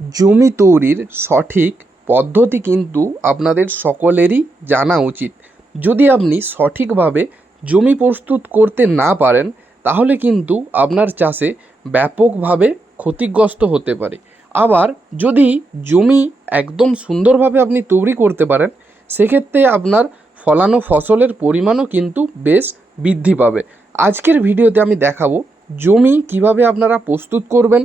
জমি তৈরির সঠিক পদ্ধতি কিন্তু আপনাদের সকলেরই জানা উচিত। যদি আপনি সঠিকভাবে জমি প্রস্তুত করতে না পারেন, তাহলে কিন্তু আপনার চাষে ব্যাপকভাবে ক্ষতিগ্রস্ত হতে পারে। আবার যদি জমি একদম সুন্দরভাবে আপনি তৈরি করতে পারেন, সেক্ষেত্রে আপনার ফলানো ফসলের পরিমাণও কিন্তু বেশ বৃদ্ধি পাবে। আজকের ভিডিওতে আমি দেখাবো জমি কীভাবে আপনারা প্রস্তুত করবেন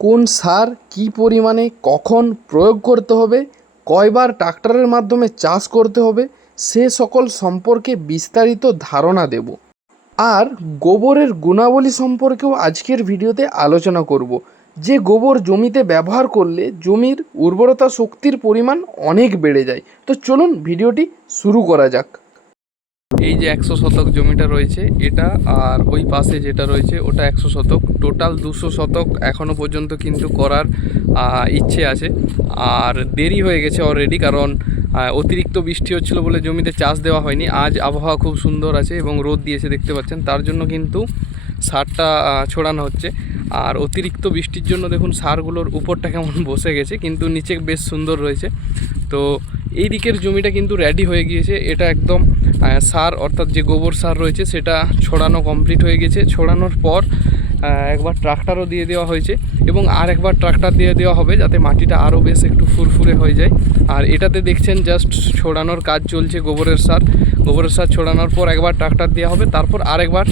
কোন সার কী পরিমাণে কখন প্রয়োগ করতে হবে, কয়বার ট্রাক্টরের মাধ্যমে চাষ করতে হবে, সে সকল সম্পর্কে বিস্তারিত ধারণা দেব। আর গোবরের গুণাবলী সম্পর্কেও আজকের ভিডিওতে আলোচনা করব। যে গোবর জমিতে ব্যবহার করলে জমির উর্বরতা শক্তির পরিমাণ অনেক বেড়ে যায়। তো চলুন ভিডিওটি শুরু করা যাক। এই যে একশো শতক জমিটা রয়েছে এটা, আর ওই পাশে যেটা রয়েছে ওটা একশো শতক। টোটাল দুশো শতক এখনও পর্যন্ত কিন্তু করার ইচ্ছে আছে। আর দেরি হয়ে গেছে অলরেডি কারণ অতিরিক্ত বৃষ্টি হচ্ছিল বলে জমিতে চাষ দেওয়া হয়নি। আজ আবহাওয়া খুব সুন্দর আছে এবং রোদ দিয়েছে দেখতে পাচ্ছেন। তার জন্য কিন্তু সারটা ছড়ানো হচ্ছে। আর অতিরিক্ত বৃষ্টির জন্য দেখুন সারগুলোর উপরটা কেমন বসে গেছে, কিন্তু নিচে বেশ সুন্দর রয়েছে। তো এই দিকের জমিটা কিন্তু রেডি হয়ে গিয়েছে। এটা একদম সার, অর্থাৎ যে গোবর সার রয়েছে, সেটা ছড়ানো কমপ্লিট হয়ে গেছে ছড়ানোর পর একবার ট্রাক্টারও দিয়ে দেওয়া হয়েছে এবং আর একবার ট্রাক্টার দিয়ে দেওয়া হবে যাতে মাটিটা আরও বেশ একটু ফুরফুরে হয়ে যায়। আর এটাতে দেখছেন জাস্ট ছড়ানোর কাজ চলছে গোবরের সার। গোবরের সার ছড়ানোর পর একবার ট্রাক্টার দেওয়া হবে, তারপর আরেকবার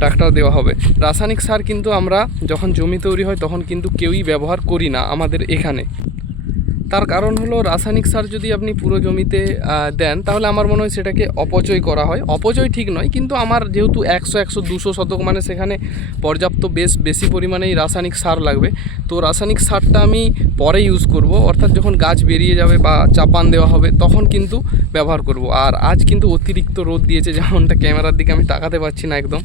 ট্রাক্টার দেওয়া হবে। রাসায়নিক সার কিন্তু আমরা যখন জমি তৈরি হয়, তখন কিন্তু কেউই ব্যবহার করি না আমাদের এখানে। তার কারণ হলো রাসায়নিক সার যদি আপনি পুরো জমিতে দেন, তাহলে আমার মনে হয় সেটাকে অপচয় করা হয়। অপচয় ঠিক নয়, কিন্তু আমার যেহেতু একশো একশো, দুশো শতক মানে সেখানে পর্যাপ্ত বেশ বেশি পরিমাণেই রাসায়নিক সার লাগবে। তো রাসায়নিক সারটা আমি পরে ইউজ করব, অর্থাৎ যখন গাছ বেরিয়ে যাবে বা চাপান দেওয়া হবে, তখন কিন্তু ব্যবহার করব। আর আজ কিন্তু অতিরিক্ত রোদ দিয়েছে, যেমনটা ক্যামেরার দিকে আমি তাকাতে পারছি না একদম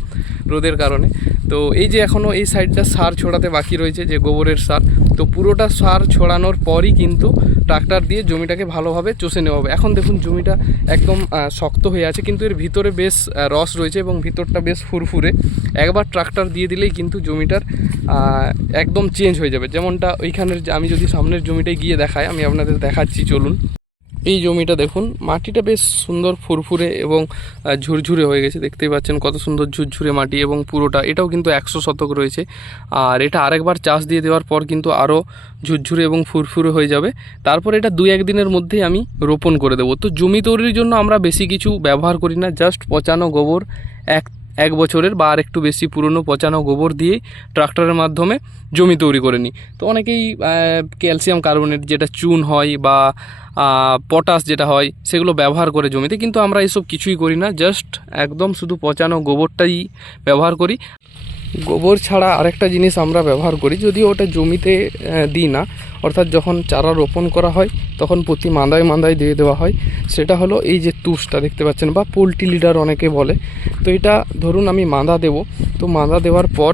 রোদের কারণে। তো এই যে এখনও এই সাইডটা সার ছড়াতে বাকি রয়েছে, যে গোবরের সার তো পুরোটা সার ছড়ানোর পরই কিন্তু ট্রাক্টর দিয়ে জমিটাকে ভালোভাবে চষে নেওয়া হবে। এখন দেখুন জমিটা একদম শক্ত হয়ে আছে, কিন্তু এর ভিতরে বেশ রস রয়েছে এবং ভিতরটা বেশ ফুরফুরে। একবার ট্রাক্টর দিয়ে দিলেই কিন্তু জমিটার একদম চেঞ্জ হয়ে যাবে। যেমনটা ওইখানের আমি যদি সামনের জমিটায় গিয়ে দেখাই, আমি আপনাদের দেখাচ্ছি, চলুন। এই জমিটা দেখুন, মাটিটা বেশ সুন্দর ফুরফুরে এবং ঝুরঝুরে হয়ে গেছে। দেখতেই পাচ্ছেন কত সুন্দর ঝুরঝুরে মাটি এবং পুরোটা, এটাও কিন্তু একশো শতক রয়েছে। আর এটা আরেকবার চাষ দিয়ে দেওয়ার পর কিন্তু আরও ঝুরঝুরে এবং ফুরফুরে হয়ে যাবে। তারপর এটা দুই একদিনের মধ্যেই আমি রোপণ করে দেবো। তো জমি তৈরির জন্য আমরা বেশি কিছু ব্যবহার করি না, জাস্ট পচানো গোবর, এক এক বছরের বা আর একটু বেশি পুরনো পচানো গোবর দিয়ে ট্রাক্টরের মাধ্যমে জমি তৈরি করে নিই। তো অনেকেই ক্যালসিয়াম কার্বনেট যেটা চুন হয় বা পটাশ যেটা হয়, সেগুলো ব্যবহার করে জমিতে, কিন্তু আমরা এসব কিছুই করি না, জাস্ট একদম শুধু পচানো গোবরটাই ব্যবহার করি। গোবর ছাড়া আরেকটা জিনিস আমরা ব্যবহার করি, যদিও ওটা জমিতে দিই না। অর্থাৎ যখন চারা রোপণ করা হয়, তখন প্রতি মাদায় মাদায় দিয়ে দেওয়া হয়। সেটা হলো এই যে তুষটা দেখতে পাচ্ছেন, বা পোলট্রি লিডার অনেকে বলে। তো এটা ধরুন আমি মাদা দেব। তো মাদা দেওয়ার পর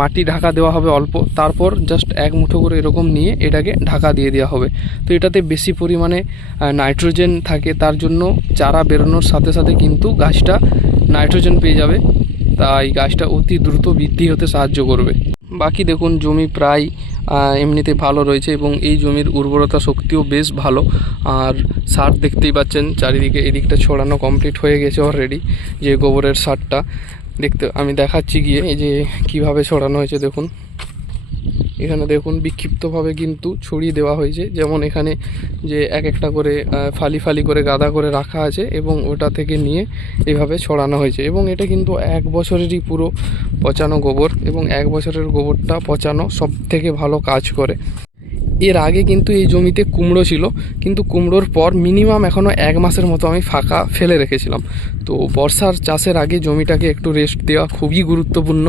মাটি ঢাকা দেওয়া হবে অল্প। তারপর জাস্ট এক মুঠো করে এরকম নিয়ে এটাকে ঢাকা দিয়ে দেওয়া হবে। তো এটাতে বেশি পরিমাণে নাইট্রোজেন থাকে। তার জন্য চারা বেরোনোর সাথে সাথে কিন্তু গাছটা নাইট্রোজেন পেয়ে যাবে। তাই গাছটা অতি দ্রুত বৃদ্ধি হতে সাহায্য করবে। বাকি দেখুন, জমি প্রায় এমনিতে ভালো রয়েছে এবং এই জমির উর্বরতা শক্তিও বেশ ভালো। আর সার দেখতেই পাচ্ছেন, চারিদিকে এদিকটা ছড়ানো কমপ্লিট হয়ে গেছে অলরেডি যে গোবরের সারটা। দেখতে, আমি দেখাচ্ছি গিয়ে এই যে কীভাবে ছড়ানো হয়েছে, দেখুন। এখানে দেখুন বিক্ষিপ্তভাবে কিন্তু ছড়িয়ে দেওয়া হয়েছে। যেমন এখানে যে এক একটা করে ফালি ফালি করে গাদা করে রাখা আছে এবং ওটা থেকে নিয়ে এভাবে ছড়ানো হয়েছে। এবং এটা কিন্তু এক বছরেরই পুরো পচানো গোবর এবং এক বছরের গোবরটা পচানো সব থেকে ভালো কাজ করে। এর আগে কিন্তু এই জমিতে কুমড়ো ছিল, কিন্তু কুমড়োর পর মিনিমাম এখনও এক মাসের মতো আমি ফাঁকা ফেলে রেখেছিলাম। তো বর্ষার চাষের আগে জমিটাকে একটু রেস্ট দেওয়া খুবই গুরুত্বপূর্ণ।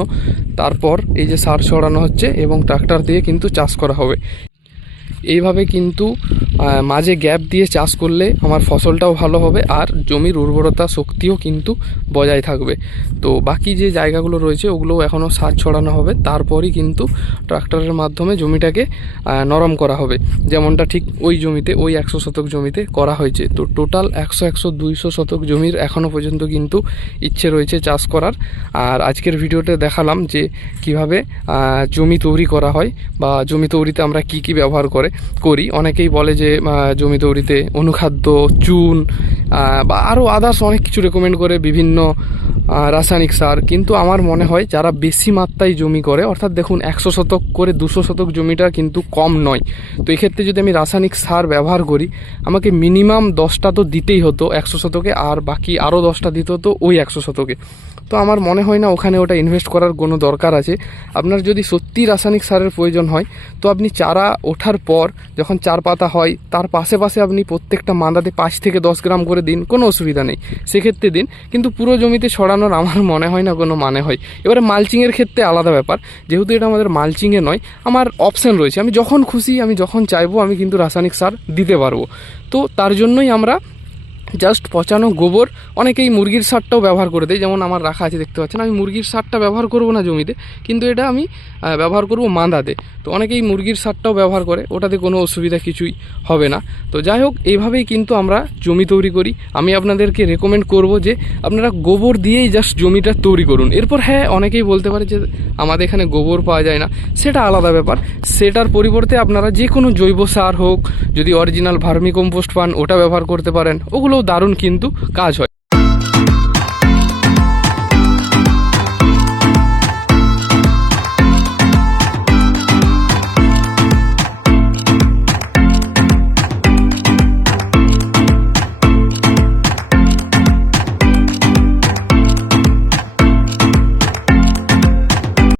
তারপর এই যে সার ছড়ানো হচ্ছে এবং ট্রাক্টর দিয়ে কিন্তু চাষ করা হবে। এইভাবে কিন্তু মাঝে গ্যাপ দিয়ে চাষ করলে আমার ফসলটাও ভালো হবে আর জমির উর্বরতা শক্তিও কিন্তু বজায় থাকবে। তো বাকি যে জায়গাগুলো রয়েছে ওগুলো এখনও সার ছড়ানো হবে, তারপরই কিন্তু ট্রাক্টরের মাধ্যমে জমিটাকে নরম করা হবে। যেমনটা ঠিক ওই জমিতে, ওই একশো শতক জমিতে করা হয়েছে। তো টোটাল একশো একশো, দুইশো শতক জমির এখনও পর্যন্ত কিন্তু ইচ্ছে রয়েছে চাষ করার। আর আজকের ভিডিওতে দেখালাম যে কীভাবে জমি তৈরি করা হয় বা জমি তৈরিতে আমরা কি কি ব্যবহার করে করি। অনেকেই বলে যে জমি তৈরিতে অনুখাদ্য, চুন বা আরও আদার্স অনেক কিছু রেকমেন্ড করে বিভিন্ন রাসায়নিক সার। কিন্তু আমার মনে হয় যারা বেশি মাত্রায় জমি করে, অর্থাৎ দেখুন একশো শতক করে দুশো শতক জমিটা কিন্তু কম নয়। তো এক্ষেত্রে যদি আমি রাসায়নিক সার ব্যবহার করি, আমাকে মিনিমাম দশটা তো দিতেই হতো একশো শতকে, আর বাকি আরও দশটা দিতে হতো ওই একশো শতকে। তো আমার মনে হয় না ওখানে ওটা ইনভেস্ট করার কোনো দরকার আছে। আপনার যদি সত্যি রাসায়নিক সারের প্রয়োজন হয়, তো আপনি চারা ওঠার পর যখন চার পাতা হয়, তার পাশে পাশে আপনি প্রত্যেকটা মাদাতে পাঁচ থেকে দশ গ্রাম করে দিন, কোনো অসুবিধা নেই। সেক্ষেত্রে দিন। কিন্তু পুরো জমিতে ছড়ানোর আমার মনে হয় না কোনো মানে হয়। এবারে মালচিংয়ের ক্ষেত্রে আলাদা ব্যাপার। যেহেতু এটা আমাদের মালচিংয়ে নয়, আমার অপশান রয়েছে। আমি যখন খুশি, আমি যখন চাইব, আমি কিন্তু রাসায়নিক সার দিতে পারব। তো তার জন্যই আমরা জাস্ট পচানো গোবর, অনেকেই মুরগির সারটাও ব্যবহার করে দেয়, যেমন আমার রাখা আছে, দেখতে পাচ্ছেন। আমি মুরগির সারটা ব্যবহার করব না জমিতে, কিন্তু এটা আমি ব্যবহার করব মাদাতে তো অনেকেই মুরগির সারটাও ব্যবহার করে, ওটাতে কোনো অসুবিধা কিছুই হবে না। তো যাই হোক, এইভাবেই কিন্তু আমরা জমি তৈরি করি। আমি আপনাদেরকে রেকমেন্ড করব যে, আপনারা গোবর দিয়েই জাস্ট জমিটা তৈরি করুন। এরপর হ্যাঁ অনেকেই বলতে পারে যে, আমাদের এখানে গোবর পাওয়া যায় না। সেটা আলাদা ব্যাপার। সেটার পরিবর্তে আপনারা যে কোনো জৈব সার হোক, যদি অরিজিনাল ভার্মি কম্পোস্ট পান, ওটা ব্যবহার করতে পারেন। ওগুলোও দারুণ কিন্তু কাজ হয়।